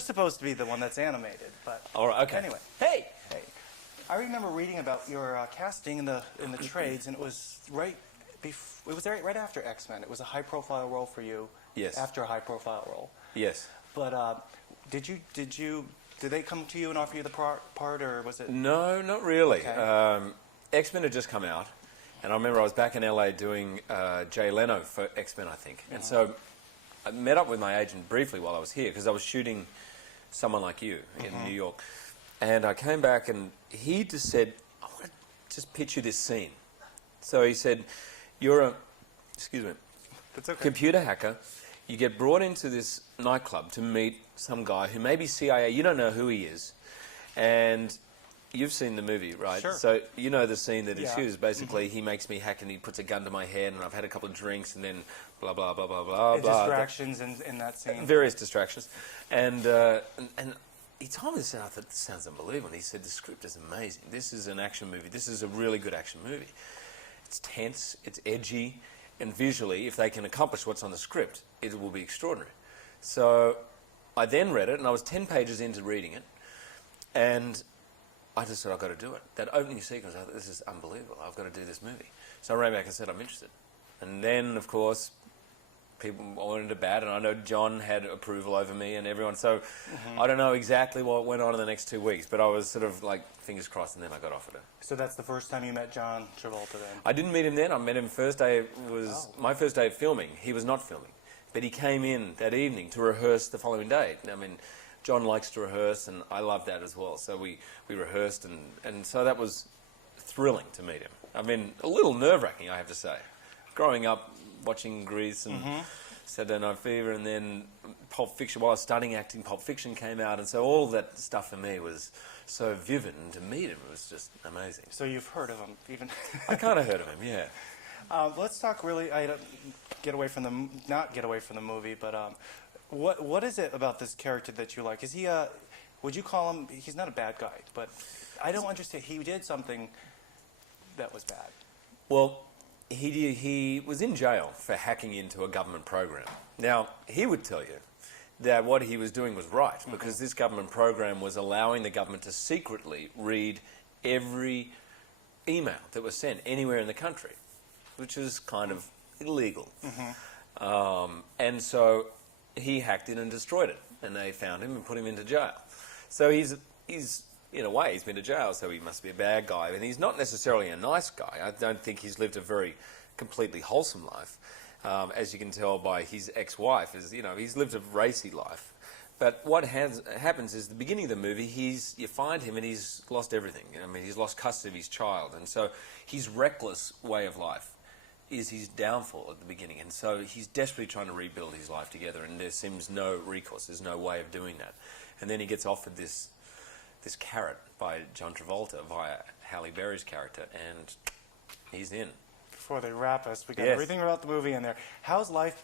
You're supposed to be the one that's animated, but all right, okay. Anyway, Hey! I remember reading about your casting in the trades, and it was right after X-Men. It was a high-profile role for you. Yes. After a high-profile role. Yes. But did they come to you and offer you the part, or was it? No, not really. Okay. X-Men had just come out, and I remember I was back in LA doing Jay Leno for X-Men, I think. And so I met up with my agent briefly while I was here, because I was shooting Someone Like You in New York. And I came back, and he just said, I want to just pitch you this scene. So he said, you're a, excuse me, That's okay. computer hacker. You get brought into this nightclub to meet some guy who may be CIA. You don't know who he is. And you've seen the movie, right? Sure. So you know the scene that he shoots. Basically, he makes me hack, and he puts a gun to my head, and I've had a couple of drinks, and then blah, blah, blah, blah, blah, blah. Distractions in that scene. Various distractions. And he told me this, and I thought, this sounds unbelievable. And he said, the script is amazing. This is an action movie. This is a really good action movie. It's tense, it's edgy, and visually, if they can accomplish what's on the script, it will be extraordinary. So I then read it, and I was 10 pages into reading it, and I just said, I've got to do it. That opening sequence, I thought, this is unbelievable. I've got to do this movie. So I ran back and said, I'm interested. And then, of course, people wanted to bat, and I know John had approval over me and everyone. So I don't know exactly what went on in the next 2 weeks, but I was sort of like fingers crossed, and then I got offered it. So that's the first time you met John Travolta then? I didn't meet him then. I met him first day, was my first day of filming. He was not filming, but he came in that evening to rehearse the following day. I mean, John likes to rehearse, and I love that as well. So we rehearsed, and so that was thrilling to meet him. I mean, a little nerve-wracking, I have to say. Growing up, watching Grease and Saturday Night Fever, and then Pulp Fiction. While I was studying acting, Pulp Fiction came out, and so all that stuff for me was so vivid, and to meet him was just amazing. So you've heard of him, even? I kind of heard of him, yeah. Let's talk really. Not get away from the movie, but what is it about this character that you like? Is he would you call him? He's not a bad guy, but I don't understand. He did something that was bad. Well, he was in jail for hacking into a government program. Now, he would tell you that what he was doing was right, because this government program was allowing the government to secretly read every email that was sent anywhere in the country, which is kind of illegal. And so he hacked in and destroyed it, and they found him and put him into jail. So he's in a way, he's been to jail, so he must be a bad guy. And he's not necessarily a nice guy. I don't think he's lived a very completely wholesome life, as you can tell by his ex-wife. He's lived a racy life. But what happens is, the beginning of the movie, you find him and he's lost everything. I mean, he's lost custody of his child, and so his reckless way of life is his downfall at the beginning. And so he's desperately trying to rebuild his life together, and there seems no recourse. There's no way of doing that. And then he gets offered this carrot by John Travolta via Halle Berry's character, and he's in. Before they wrap us, we got everything about the movie in there. How's life?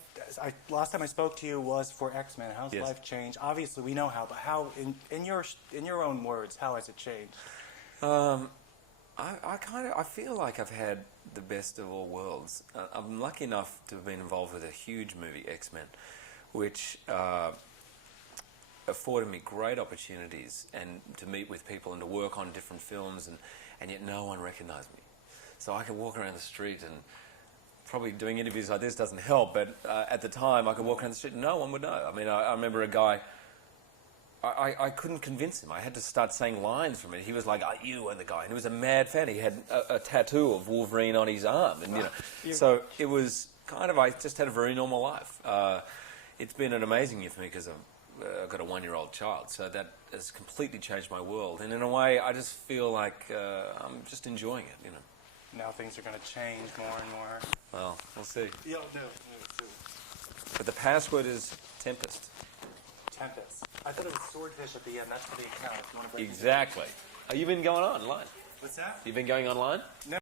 Last time I spoke to you was for X-Men. How's life changed? Obviously, we know how, but how, in your own words, how has it changed? I feel like I've had the best of all worlds. I'm lucky enough to have been involved with a huge movie, X-Men, which afforded me great opportunities and to meet with people and to work on different films, and yet no one recognized me. So I could walk around the street, and probably doing interviews like this doesn't help, but at the time I could walk around the street and no one would know. I mean, I remember a guy, I couldn't convince him. I had to start saying lines from it. He was like, you are the guy. And he was a mad fan. He had a tattoo of Wolverine on his arm. And, so it was kind of, I just had a very normal life. It's been an amazing year for me because I've got a 1-year-old child. So that has completely changed my world. And in a way, I just feel like I'm just enjoying it, Now things are going to change more and more. Well, we'll see. Yeah, no, too. But the password is Tempest. Tempest. I thought it was Swordfish at the end. That's for the account. If you want to break Exactly. Have you been going online? What's that? You've been going online? No.